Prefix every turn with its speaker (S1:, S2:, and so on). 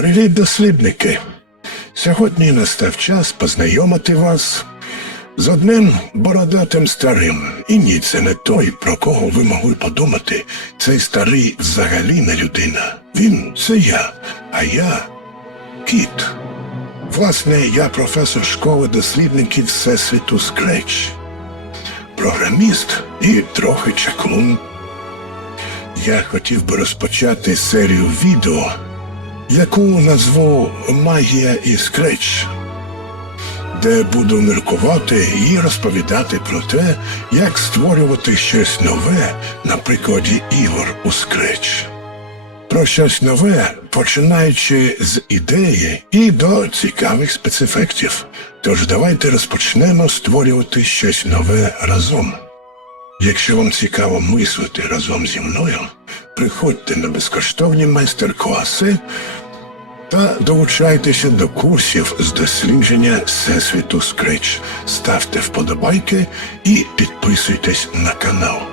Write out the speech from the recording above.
S1: Привіт, дослідники! Сьогодні настав час познайомити вас з одним бородатим старим. І ні, це не той, про кого ви могли подумати. Цей старий взагалі не людина. Він це я, а я кіт. Власне, я професор школи дослідників Всесвіту Скреч, програміст і трохи чаклун. Я хотів би розпочати серію відео, яку назву Магія і Скреч, де буду міркувати і розповідати про те, як створювати щось нове на прикладі ігор у Скреч. Про щось нове, починаючи з ідеї і до цікавих спецефектів. Тож давайте розпочнемо створювати щось нове разом. Якщо вам цікаво мислити разом зі мною, приходьте на безкоштовні майстер-класи та долучайтеся до курсів з дослідження Всесвіту Скреч. Ставте вподобайки і підписуйтесь на канал.